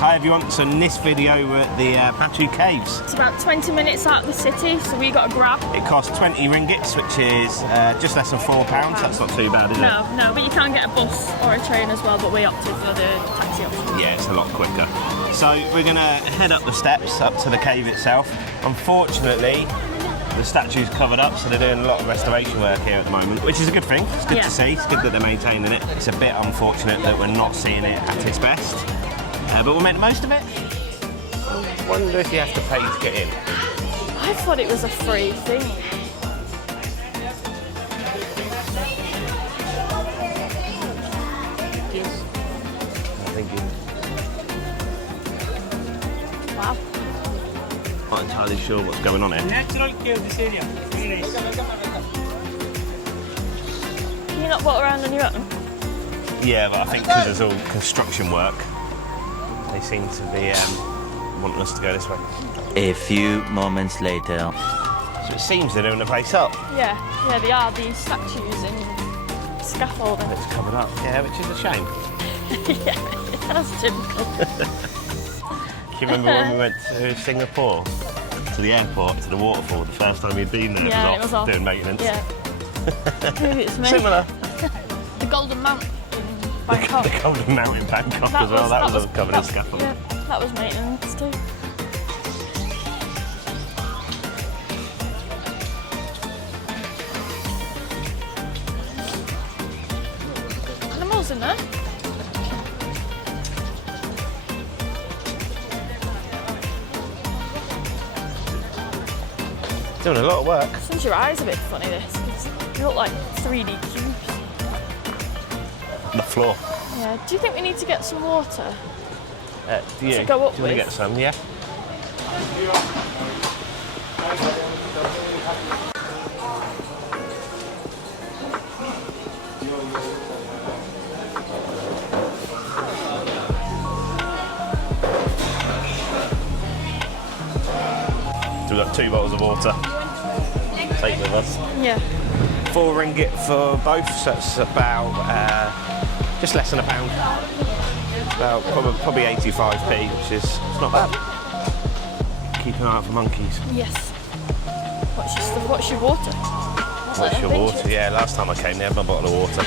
Hi everyone, so in this video we're at the Batu Caves. It's about 20 minutes out of the city, so we got a grab. It costs 20 ringgits, which is just less than £4. That's not too bad, is it? No, but you can get a bus or a train as well, but we opted for the taxi option. Yeah, it's a lot quicker. So we're going to head up the steps, up to the cave itself. Unfortunately, the statue's covered up, so they're doing a lot of restoration work here at the moment, which is a good thing. It's good to see. It's good that they're maintaining it. It's a bit unfortunate that we're not seeing it at its best, but we'll make the most of it. I wonder if you have to pay to get in. I thought it was a free thing. Thank you. Wow. Not entirely sure what's going on here. Natural cave, this area. Very nice. Can you not walk around on your own? Yeah, but I think because there's all construction work, they seem to be wanting us to go this way. A few moments later. So it seems they're doing the place up. Yeah, they are. These statues and scaffolding. It's covered up. Yeah, which is a shame. Yeah, that's typical. Do you remember when we went to Singapore, to the airport, to the waterfall, the first time we'd been there? Yeah, it was off. Doing maintenance. Yeah. Maybe it's me. Similar. The Golden Mount in Bangkok. The Golden Mount in Bangkok as well. That was covered in scaffolding. Yeah, that was maintenance too. Animals in there. Doing a lot of work. Since your eyes a bit funny, this. 'Cause you look like 3D cubes. On the floor. Yeah. Do you think we need to get some water? Do you? To go up Do you want to with? get some? Yeah. So we've got 2 bottles of water. Take with us. Yeah. 4 ringgit for both, so it's about just less than £1. About probably 85p, which is it's not bad. Keep an eye out for monkeys. Yes. What's your water? What's your water? Yeah, last time I came they had my bottle of water.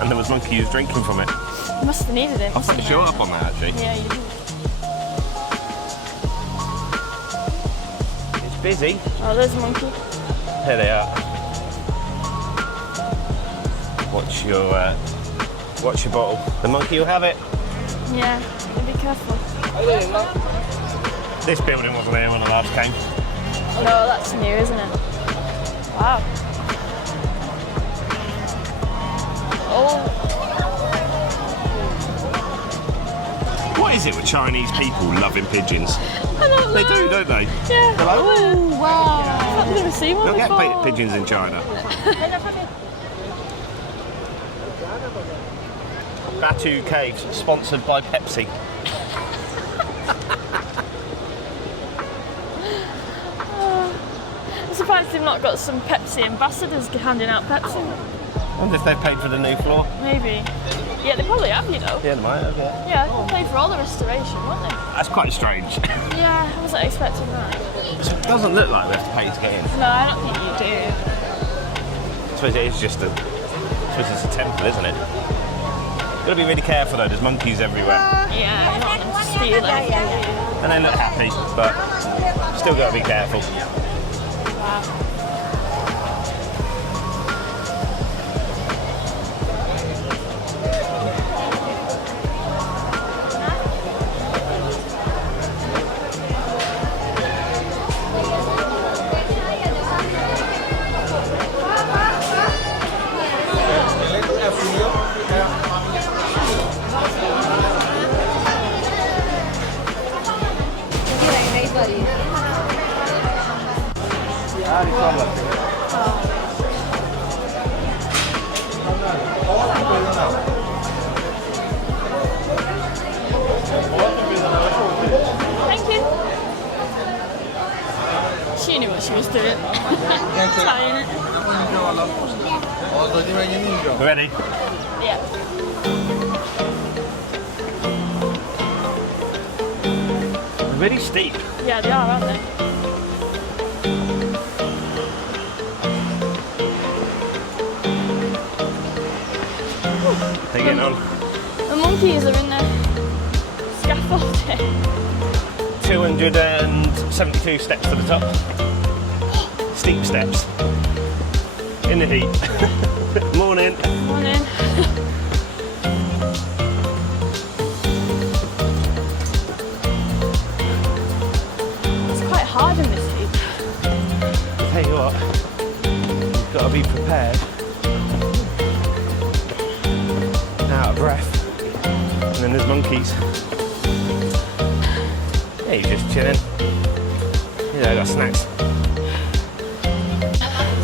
And there was monkeys drinking from it. You must have needed it. I put show up on that actually. Yeah, you did. It's busy. Oh, there's a monkey. Here they are. Watch your bottle. The monkey will have it. Yeah, be careful. This building wasn't here when I last came. No, that's new, isn't it? Wow. Oh. What is it with Chinese people loving pigeons? I don't know. They do, don't they? Yeah. They're like, oh wow. I've never seen one Don't get before. pigeons in China. Batu Caves, sponsored by Pepsi. I'm surprised they've not got some Pepsi ambassadors handing out Pepsi. I wonder if they've paid for the new floor. Maybe. Yeah, they probably have, you know. Yeah, they might have, yeah. Yeah, they paid for all the restoration, won't they? That's quite strange. Yeah, I wasn't expecting that. So it doesn't look like we have to pay to get in. No, I don't think you do. I suppose it is just it's a temple, isn't it? Got to be really careful though, there's monkeys everywhere. Yeah, you don't want them to steal anything. And they look happy, but still got to be careful. Wow. Thank you. She knew what she was doing. Trying it. Ready? Yeah. They're really steep. Yeah, they are, aren't they? They're getting on. The monkeys are in there. Scaffolding. 272 steps to the top. Steep steps. In the heat. Morning. Morning. It's quite hard in this heat. Tell you what, you've got to be prepared. Out of breath. And then there's monkeys. Yeah, you're just chilling. You know, got snacks.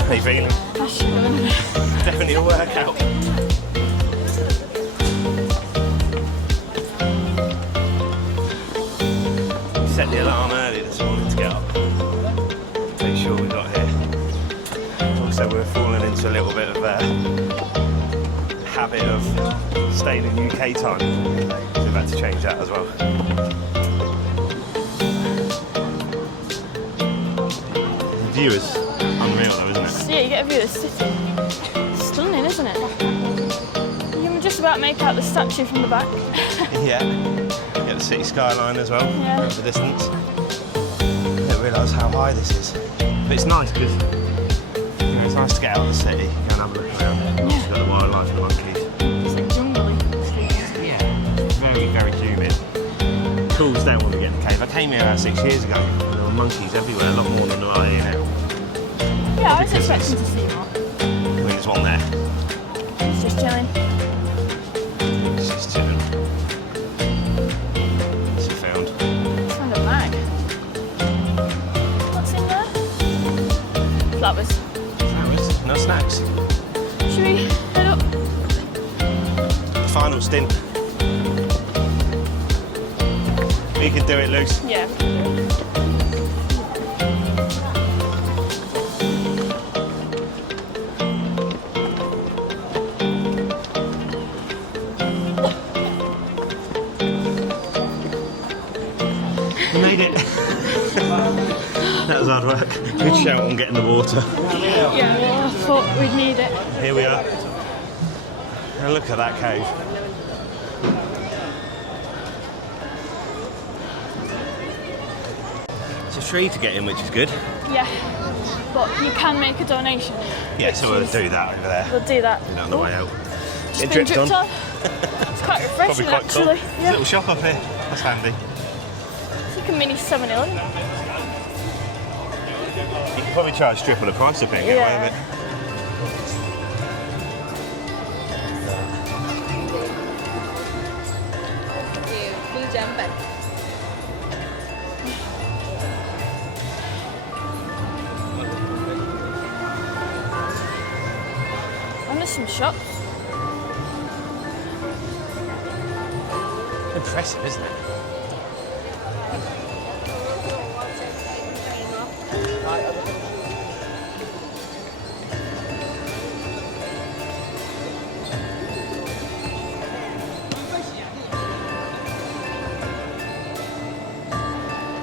How you feeling? That's good. Definitely a workout. We set the alarm early this morning to get up. Make sure we got here. Also, we're falling into a little bit of a habit of staying in UK time. So we've had to change that as well. The view is unreal though, isn't it? Yeah, you get a view of the city. Stunning, isn't it? You can just about make out the statue from the back. Yeah. Get the city skyline as well, Yeah. in the distance. I didn't realise how high this is. But it's nice because it's nice to get out of the city, go and have a look around. Yeah. You've got the wildlife and the monkeys. It's like jungly. Yeah. Very, very humid. Cools down when we get in the cave. I came here about 6 years ago. There were monkeys everywhere, a lot more than there are here now. Yeah, I was Because expecting to see more. I mean, there's one there. It's just chilling. It's just chilling. What's he found? Found a bag. What's in there? Flowers. Flowers. No snacks. Should we head up? Final stint. You can do it, Luce. Yeah. You made it. That was hard work. Good shout on getting the water. Yeah, well, I thought we'd need it. Here we are. And look at that cave. It's a tree to get in, which is good. Yeah. But you can make a donation. Yeah, so we'll do that over there. We'll do that. Do that on the way out. Just Get been dripped on. It's quite Probably refreshing, quite cool. actually. There's a Yeah. little shop up here. That's handy. It's like a mini 7-Eleven. You can probably charge triple the price of it and get away with it. And there's some shops. Impressive, isn't it?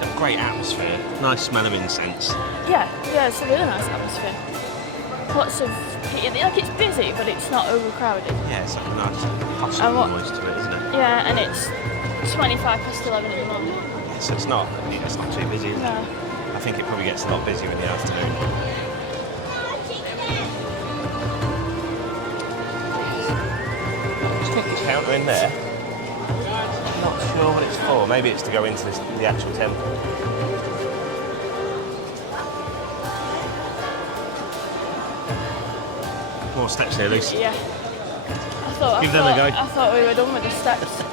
A great atmosphere. Nice smell of incense. Yeah, it's a really nice atmosphere. Lots of people. Like, it's busy, but it's not overcrowded. Yeah, it's like a nice hustle And what- noise to it, isn't it? Yeah, and it's 11:25 at the moment. Yeah, so it's not too busy, is it? No. I think it probably gets a lot busier in the afternoon. There's a ticket counter in there. Not sure what it's for. Maybe it's to go into the actual temple. More steps here, Lucy. Yeah. Give them a go. I thought we were done with the steps.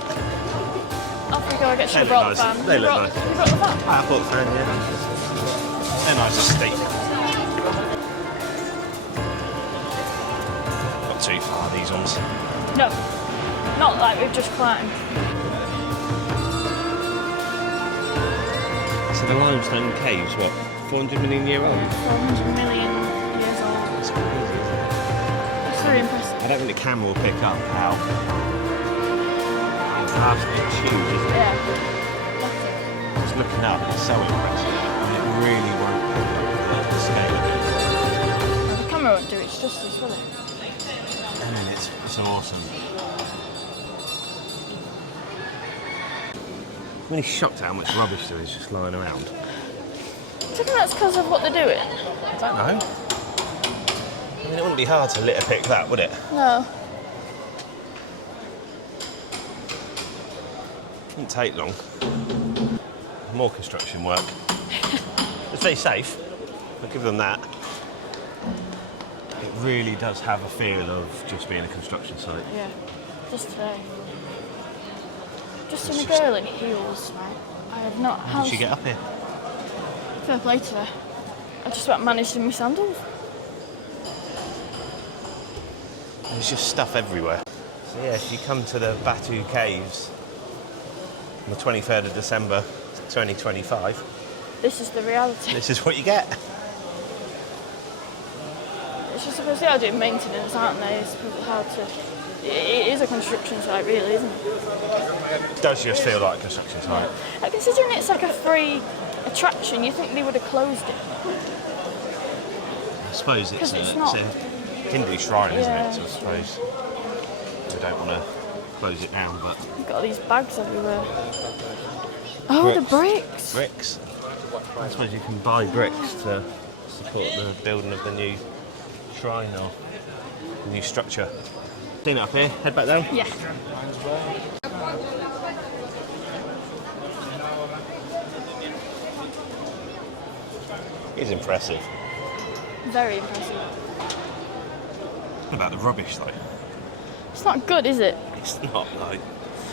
Off we go. I should have brought the fan. They look You nice. brought the fan? I bought the fan, yeah. They're nice and steep. Not too far, these ones. No. Not like we've just climbed. So the limestone caves, what, 400 million year old? 400 million years old. That's crazy, isn't it? It's very impressive. I don't think the camera will pick up how absolutely huge, isn't it? Yeah. That's it. looking up, it's so impressive. It really won't pick up the scale of it. Well, the camera won't do it justice, will it? And then it's awesome. I'm really shocked at how much rubbish there is just lying around. Do you think that's because of what they're doing? I don't know. I mean, it wouldn't be hard to litter pick that, would it? No. Wouldn't take long. More construction work. It's very safe. I'll give them that. It really does have a feel of just being a construction site. Yeah. Just today. Just seen a girl in heels, right? I have not. How did she get up here? Fair play to her. I just about managed in my sandals. There's just stuff everywhere. So yeah, if you come to the Batu Caves on the 23rd of December 2025, This is the reality. this is what you get. It's just because they are doing maintenance, aren't they? It's hard to. It is a construction site, really, isn't it? It does just feel like a construction site. Considering it's like a free attraction, you think they would have closed it? I suppose it's 'Cause it's a not. Hindu shrine, isn't Yeah, it? So I suppose we don't want to close it down, but You've got all these bags everywhere. Oh, the bricks! bricks. I suppose you can buy bricks to support the building of the new shrine or the new structure. Seen it up here, head back down. Yeah. It's impressive. Very impressive. What about the rubbish though? It's not good, is it? It's not though.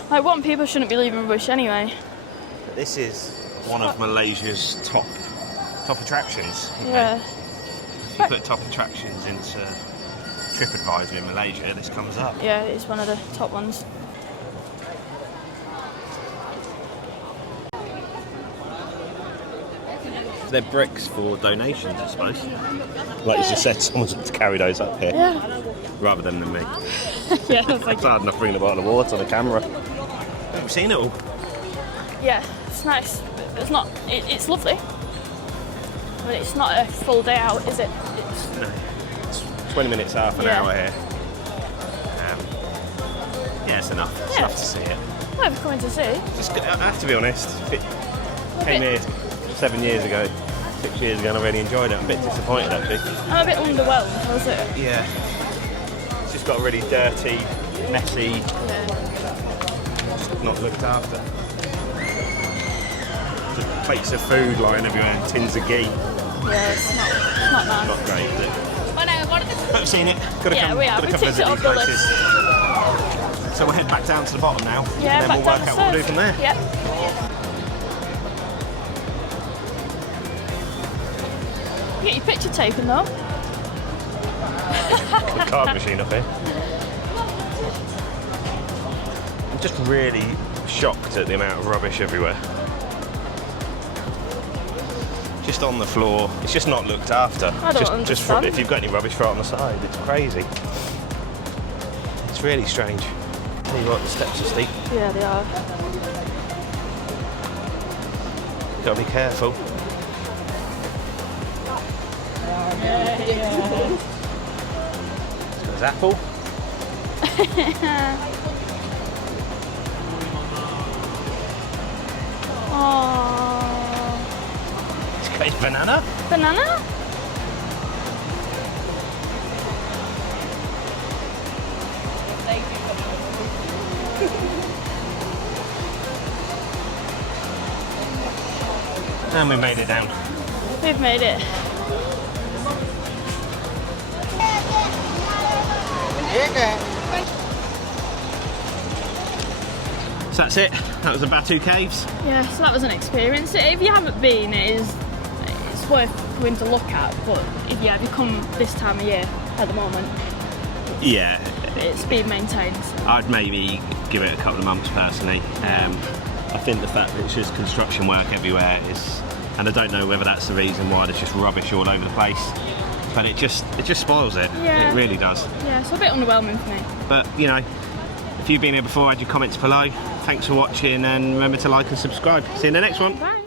Like, one, people shouldn't be leaving rubbish anyway. This is one of Malaysia's top attractions. Okay? Yeah. If you put top attractions into TripAdvisor in Malaysia, this comes up. Yeah, it's one of the top ones. They're bricks for donations, I suppose. Like you just said, someone's got to carry those up here. Yeah. Rather than me. Yeah, that's like It's hard enough bringing a bottle of water on the camera. I've seen it all. Yeah, it's nice. It's not. It's lovely. But it's not a full day out, is it? It's, No. It's 20 minutes, half an Yeah. hour here. Yeah, it's enough. It's Yeah. enough to see it. well, we're coming to see. Just, I have to be honest. Came bit- here 7 years ago, 6 years ago, and I really enjoyed it. I'm a bit disappointed actually. I'm a bit underwhelmed, was it? Yeah. It's just got really dirty, messy, Yeah. not looked after. Just plates of food lying everywhere, tins of ghee. Yeah, it's not nice. Not great, is it? But I've seen it. Gotta Yeah, come, we have. gotta We come ticked visit it these off the places. So we'll head back down to the bottom now, Yeah, and then back we'll down work the out what we'll do stairs. from there. Yep. You get your picture taken though. The card machine up here. I'm just really shocked at the amount of rubbish everywhere. Just on the floor. It's just not looked after. I don't just understand. if you've got any rubbish, throw it on the side. It's crazy. It's really strange. Tell you what, the steps are steep. Yeah, they are. You've got to be careful. There's apple. Oh, It's got a banana. banana? And we made it down. We've made it. So that's it. That was the Batu Caves. Yeah, so that was an experience. If you haven't been, it's worth going to look at. But if you come this time of year at the moment, Yeah, it's being maintained. So. I'd maybe give it a couple of months personally. I think the fact that it's just construction work everywhere is, and I don't know whether that's the reason why there's just rubbish all over the place, but it just spoils it. Yeah. It really does. Yeah, it's a bit underwhelming for me. But you know, if you've been here before, add your comments below. Thanks for watching, and remember to like and subscribe. See you in the next one. Bye.